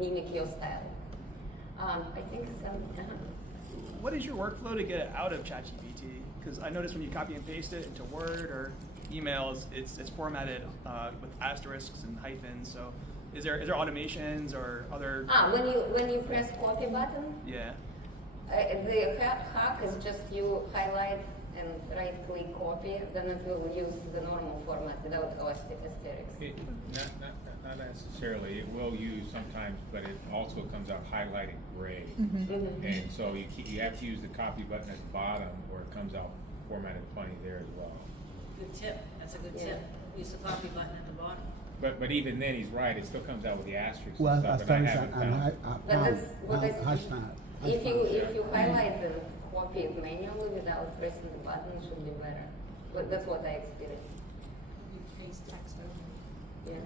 mimic your style. I think What is your workflow to get it out of ChatGPT? Because I noticed when you copy and paste it into Word or emails, it's formatted with asterisks and hyphens. So, is there automations or other? when you press copy button. Yeah. The hack is just you highlight and right-click copy, then it will use the normal format without asterisks. Not necessarily. It will use sometimes, but it also comes out highlighted gray. And so you have to use the copy button at the bottom, or it comes out formatted funny there as well. Good tip, that's a good tip. Use the copy button at the bottom. But even then, he's right. It still comes out with the asterisk Well, and stuff, and I haven't found. But that's what I hashtag. if you highlight and copy it manually without pressing the button, it should be better. But that's what I experienced. You paste text over. Yeah.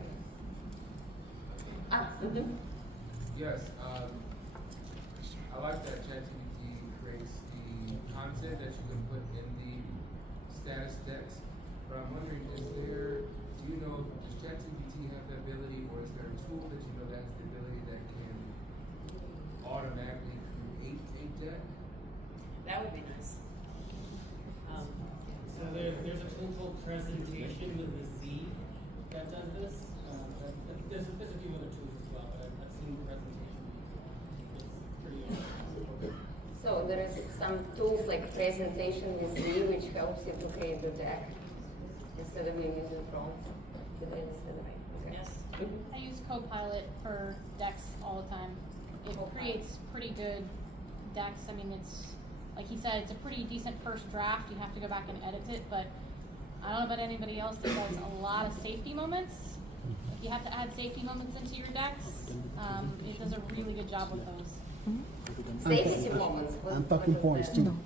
Yes, I like that ChatGPT creates the content that you can put in the status text. But I'm wondering, do you know, does ChatGPT have the ability, or is there a tool that you know that has the ability that can automatically create a deck? That would be nice. So there's a tool called Presentation with a Z that does this. There's a few other tools as well, but I've seen Presentation. It's pretty awesome. So there is some tools like Presentation with Z, which helps you to create the deck instead of you using prompts. Yes. I use Copilot for decks all the time. It creates pretty good decks. I mean, it's, like he said, it's a pretty decent first draft. You have to go back and edit it, but I don't know about anybody else that does a lot of safety moments. If you have to add safety moments into your decks, it does a really good job with those. Safety moments? I'm talking points too.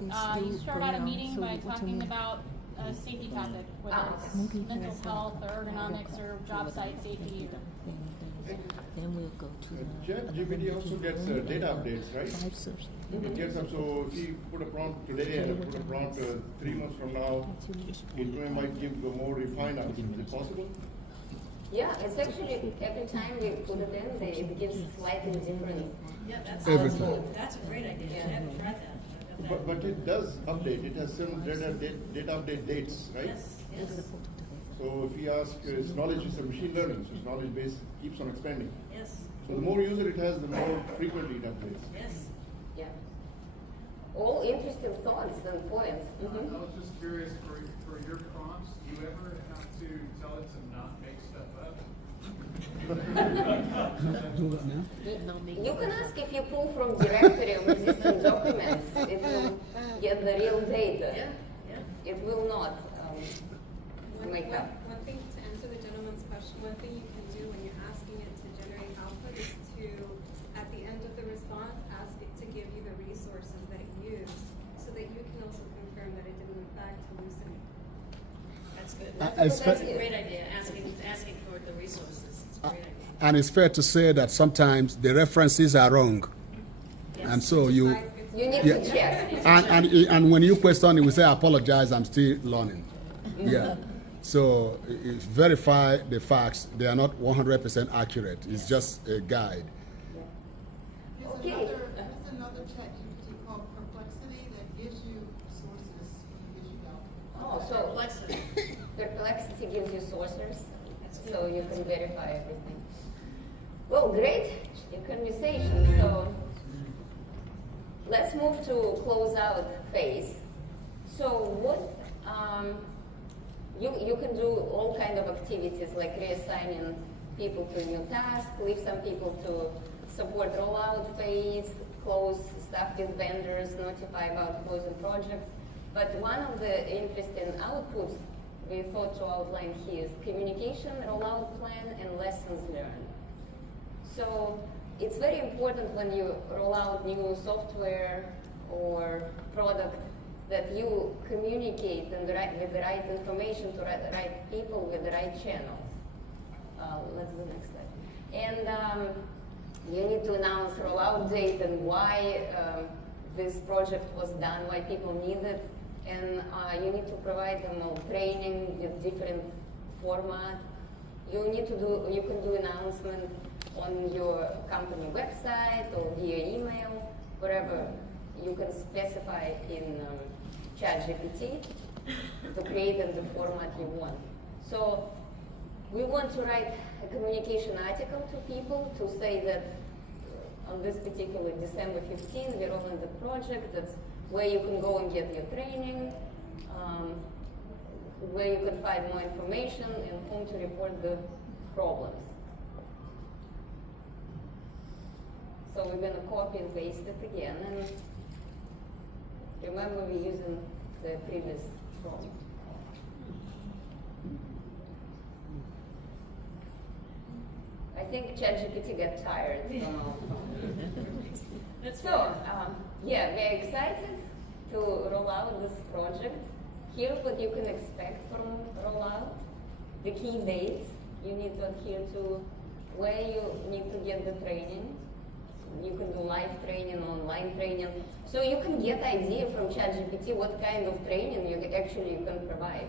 You start out a meeting by talking about a safety topic, whether it's mental health or ergonomics or job site safety. Then we'll go to ChatGPT also gets data updates, right? It gets up, so if you put a prompt today and put a prompt 3 months from now, it might give a more refined answer. Is it possible? Yeah, it's actually every time we put it in, it gives slightly different. Yeah, that's Everything. That's a great idea. I haven't tried that. But it does update. It has some data update dates, right? Yes, yes, So if we ask, its knowledge is a machine learning, so its knowledge base keeps on expanding. yes, So the more user it has, the more frequently it updates. yes. Yeah. All interesting thoughts and points. I was just curious, for your prompts, do you ever have to tell it to not make stuff up? You can ask if you pull from directory of existing documents, it will get the real data. Yeah, yeah. It will not make up. One thing to answer the gentleman's question, one thing you can do when you're asking it to generate output is to, at the end of the response, ask it to give you the resources that it used, so that you can also confirm that it didn't in fact hallucinate. That's good. It's That's fair- a great idea, asking for the resources. It's a great idea. And it's fair to say that sometimes the references are wrong. And so you need yeah. to check. And when you question it, we say, I apologize, I'm still learning. Yeah. So verify the facts. They are not 100% accurate. It's just a guide. Okay. There's another ChatGPT called Perplexity that gives you sources when it gives you output. Oh, so Perplexity gives you sources, so you can verify everything. Well, great conversation. So let's move to closeout phase. So what you can do all kind of activities like reassigning people to new tasks, leave some people to support rollout phase, close stuff with vendors, notify about closing projects. But one of the interesting outputs we thought to outline here is communication, rollout plan, and lessons learned. So it's very important when you roll out new software or product that you communicate with the right information to the right people with the right channels. Let's do next slide. And you need to announce rollout date and why this project was done, why people need it. And you need to provide them all training with different format. You can do announcement on your company website or via email, wherever you can specify in ChatGPT to create in the format you want. So we want to write a communication article to people to say that on this particular December 15, we're rolling the project. That's where you can go and get your training, where you can find more information, and whom to report the problems. So we're going to copy and paste it again, and remember we're using the previous prompt. I think ChatGPT got tired. So, yeah, we're excited to roll out this project. Here what you can expect from rollout, the key dates you need to adhere to, where you need to get the training. You can do live training, online training. So you can get idea from ChatGPT what kind of training you can provide.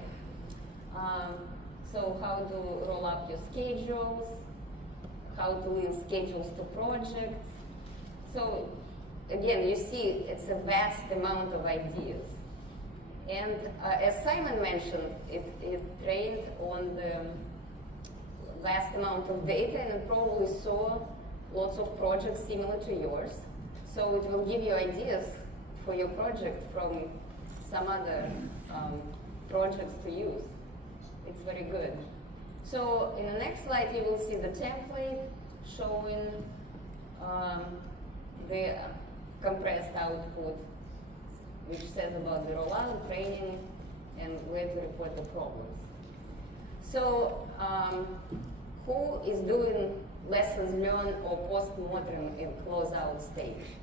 So how to roll up your schedules, how to link schedules to projects. So again, you see it's a vast amount of ideas. And as Simon mentioned, it trained on the vast amount of data, and it probably saw lots of projects similar to yours. So it will give you ideas for your project from some other projects to use. It's very good. So in the next slide, you will see the template showing the compressed output, which says about the rollout, training, and where to report the problems. So who is doing lessons learned or post-mortem in closeout stage?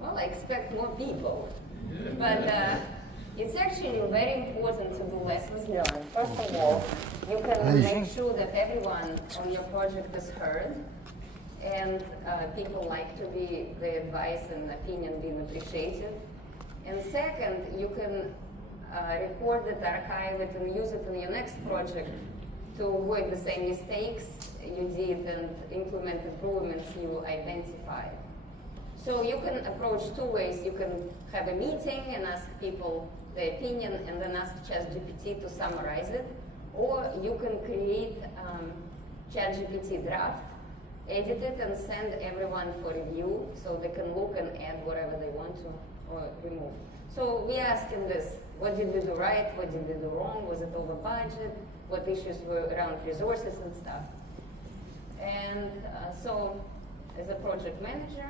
Well, I expect more people, but it's actually very important to do lessons learned. First of all, you can make sure that everyone on your project is heard, and people like to be, their advice and opinion being appreciated. And second, you can record it, archive it, and use it in your next project to avoid the same mistakes you did and implement improvements you identified. So you can approach two ways. You can have a meeting and ask people their opinion and then ask ChatGPT to summarize it. Or you can create ChatGPT draft, edit it, and send everyone for review so they can look and add whatever they want to or remove. So we asked in this, what did we do right? What did we do wrong? Was it over budget? What issues were around resources and stuff? And so as a project manager,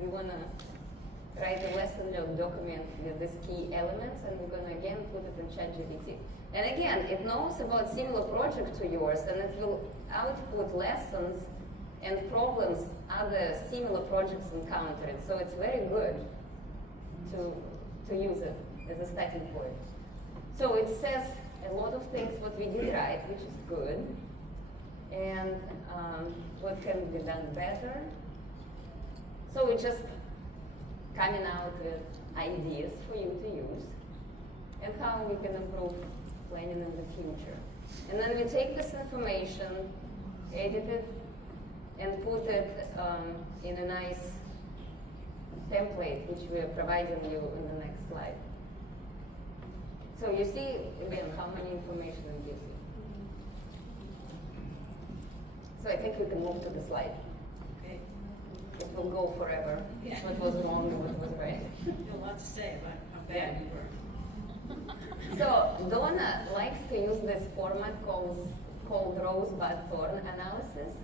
we want to write a lesson learned document with these key elements, and we're going to again put it in ChatGPT. And again, it knows about similar project to yours, and it will output lessons and problems other similar projects encountered. So it's very good to use it as a starting point. So it says a lot of things what we did right, which is good, and what can be done better. So we're just coming out with ideas for you to use and how we can improve planning in the future. And then we take this information, edit it, and put it in a nice template, which we are providing you in the next slide. So you see, again, how many information it gives you. So I think we can move to the slide. Okay. It will go forever. Yeah. What was wrong and what was right. You have a lot to say about how bad you were. So Donna likes to use this format called rose-bud-thorn analysis.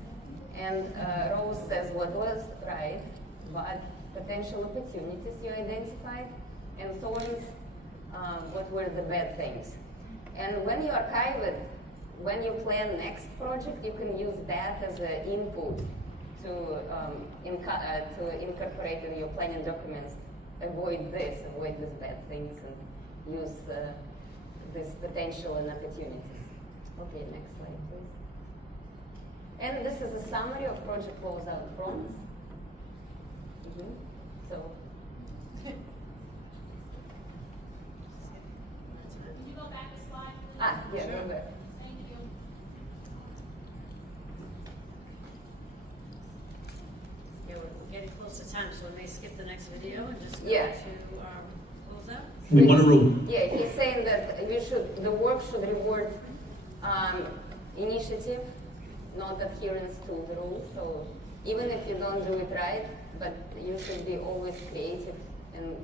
And Rose says what was right, but potential opportunities you identified, and thorns, what were the bad things. And when you archive it, when you plan next project, you can use that as an input to incorporate in your planning documents. Avoid these bad things, and use this potential and opportunities. Okay, next slide, please. And this is a summary of project closeout prompts. So. Can you go back a slide, please? Yeah, go back. Thank you. Yeah, we're getting close to time, so we may skip the next video and just go Yeah. to our closeout. We want to Yeah, he's saying that the work should reward initiative, not adherence to the rules. So even if you don't do it right, but you should be always creative and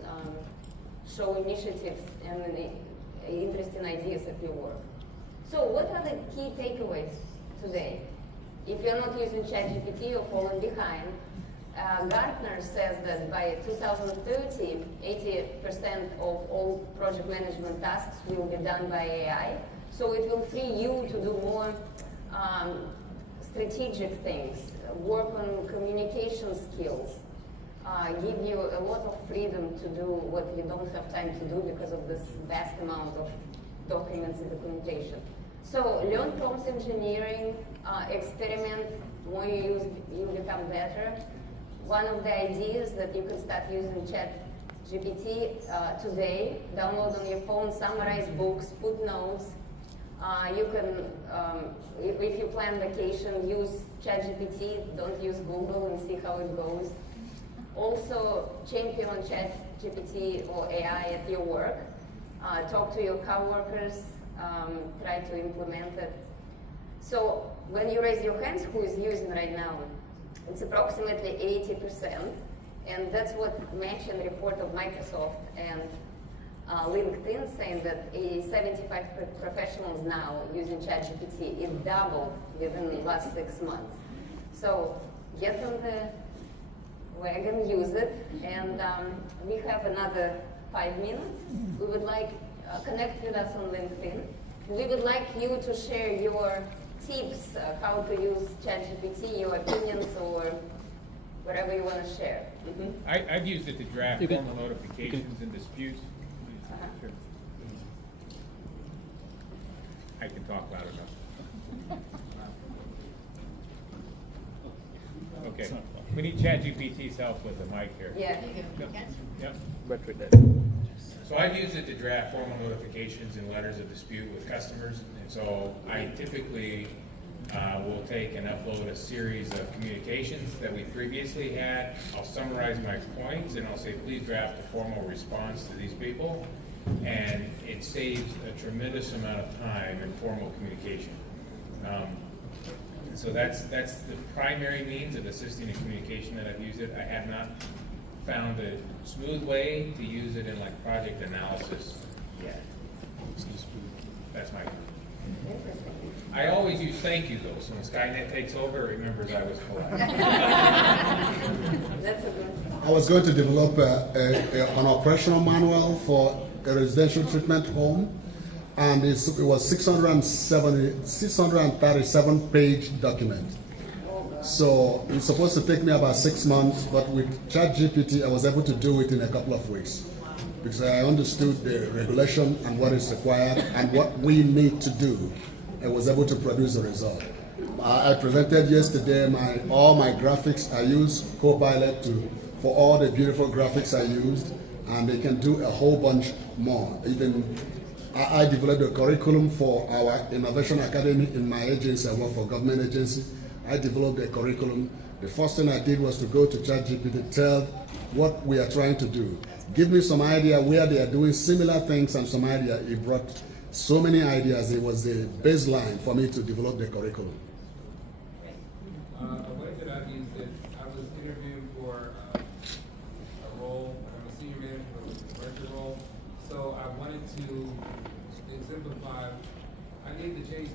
show initiatives and interesting ideas at your work. So what are the key takeaways today? If you're not using ChatGPT, you're falling behind. Gartner says that by 2030, 80% of all project management tasks will be done by AI. So it will free you to do more strategic things, work on communication skills, give you a lot of freedom to do what you don't have time to do because of this vast amount of documents and documentation. So learn prompt engineering, experiment, more you use, you become better. One of the ideas that you can start using ChatGPT today, download on your phone, summarize books, put notes. You can, if you plan vacation, use ChatGPT, don't use Google and see how it goes. Also, champion ChatGPT or AI at your work. Talk to your coworkers, try to implement it. So when you raise your hands, who is using right now? It's approximately 80%, and that's what mentioned the report of Microsoft and LinkedIn saying that 75 professionals now using ChatGPT. It doubled within the last 6 months. So get on the wagon, use it, and we have another 5 minutes. We would like, connect with us on LinkedIn. We would like you to share your tips, how to use ChatGPT, your opinions, or whatever you want to share. I've used it to draft formal notifications and disputes. Sure. I can talk loud enough. Okay. We need ChatGPT's help with the mic here. Yeah. Yep. So I've used it to draft formal notifications and letters of dispute with customers. And so I typically will take and upload a series of communications that we previously had. I'll summarize my points and I'll say, please draft a formal response to these people. And it saves a tremendous amount of time in formal communication. So that's the primary means of assisting in communication that I've used it. I have not found a smooth way to use it in like project analysis yet. That's my view. I always use thank you though, so when Skynet takes over, it remembers I was polite. That's a good. I was going to develop an operational manual for a residential treatment home, and it was 637 page document. So it's supposed to take me about 6 months, but with ChatGPT, I was able to do it in a couple of weeks because I understood the regulation and what is required and what we need to do. I was able to produce a result. I presented yesterday all my graphics. I used Copilot for all the beautiful graphics I used, and they can do a whole bunch more. Even I developed a curriculum for our Innovation Academy in my agency. I work for a government agency. I developed a curriculum. The first thing I did was to go to ChatGPT, tell what we are trying to do. Give me some idea where they are doing similar things and some idea. It brought so many ideas. It was the baseline for me to develop the curriculum. A way that I've used it, I was interviewing for a role, I'm a senior manager for a director role, so I wanted to exemplify, I needed to change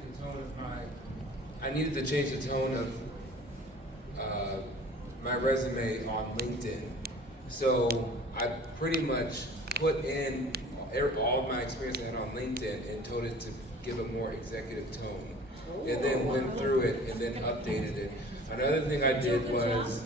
the tone of my resume on LinkedIn. So I pretty much put in all of my experience I had on LinkedIn and told it to give a more executive tone. And then went through it and then updated it. Another thing I did was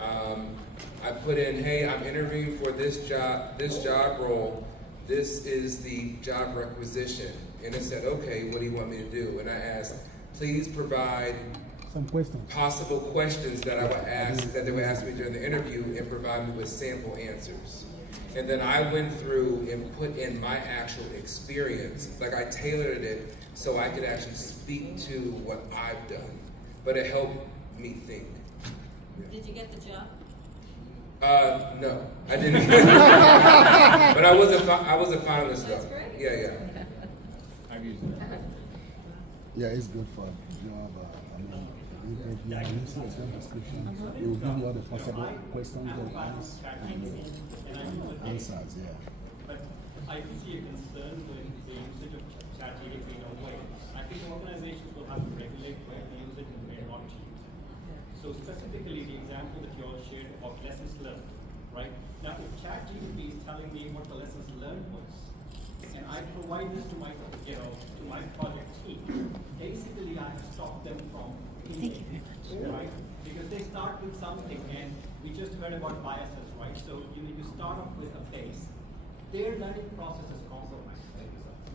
I put in, hey, I'm interviewing for this job role. This is the job requisition. And it said, okay, what do you want me to do? And I asked, please provide some questions. Possible questions that I would ask, that they would ask me during the interview, and provide me with sample answers. And then I went through and put in my actual experience, like I tailored it so I could actually speak to what I've done. But it helped me think. Did you get the job? No, I didn't. But I was a finalist though. That's great. Yeah. I've used it. Yeah, it's good for job. Interview, job description. It will give you all the possible questions and answers. Answers, yeah. But I can see a concern with the usage of ChatGPT in a way. I think organizations will have to regulate where to use it and where not to use it. So specifically, the example that you all shared about lessons learned, right? Now, if ChatGPT is telling me what the lessons learned was, and I provide this to my, to my project team, basically I have stopped them from thinking, right? Because they start with something, and we just heard about biases, right? So you start off with a base. Their learning process is compromised.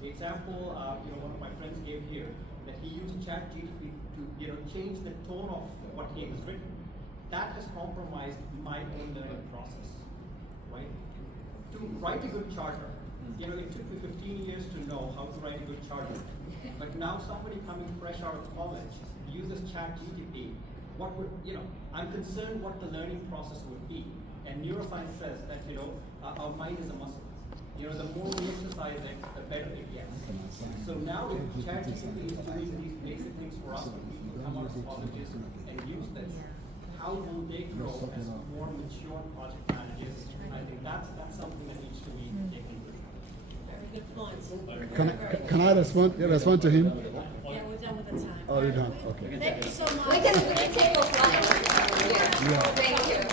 The example, one of my friends gave here, that he used ChatGPT to, change the tone of what he has written. That has compromised my own learning process, right? To write a good charter, it took me 15 years to know how to write a good charter. But now somebody coming fresh out of college uses ChatGPT, what would, I'm concerned what the learning process would be. And neuroscience says that, our mind is a muscle. The more we exercise it, the better it gets. So now if ChatGPT is doing these basic things for us, we can come out of colleges and use this. How will they grow as more mature project managers? I think that's something that needs to be taken. Very good points. Can I respond to him? Yeah, we're done with the time. Oh, you're done. Okay. Thank you so much. We can take offline. Yeah. Thank you.